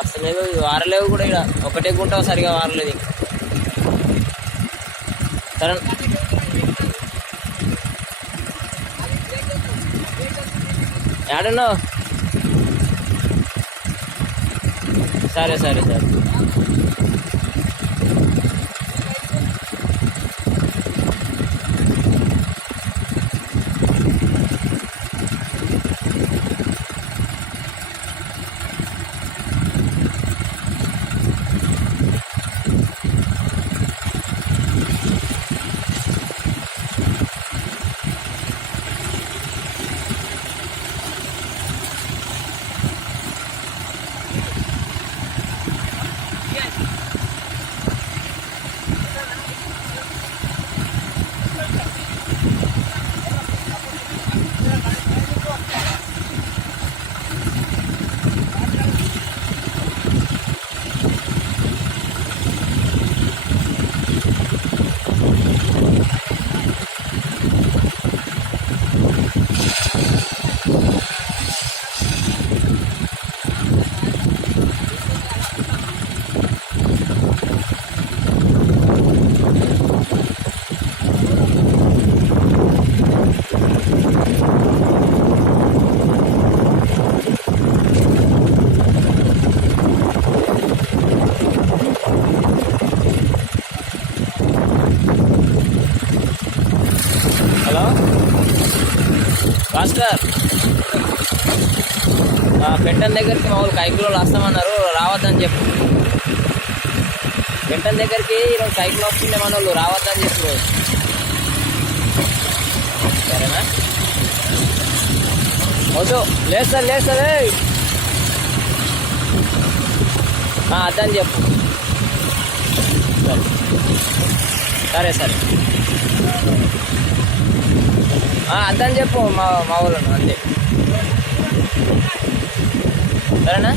అసలు వారలేవు కూడా ఇక్కడ ఒకటే గుంట సరిగా వారలేదు ఇంకా. సరే ఏడున్నావు? సరే సరే సరే హలో భాస్కర్, పెంటన్ దగ్గరికి మా వాళ్ళు కైకిలోలు వస్తామన్నారు, రావద్దని చెప్పు. పెంటన్ దగ్గరికి ఈరోజు సైకిల్ వస్తుండే మన వాళ్ళు, రావద్దని చెప్పు. సరేనా? వద్దు, లేదు సార్ లేదు సార్, అద్దని చెప్పు. సరే సరే అద్దని చెప్పు మా వాళ్ళను అంతే. సరేనా?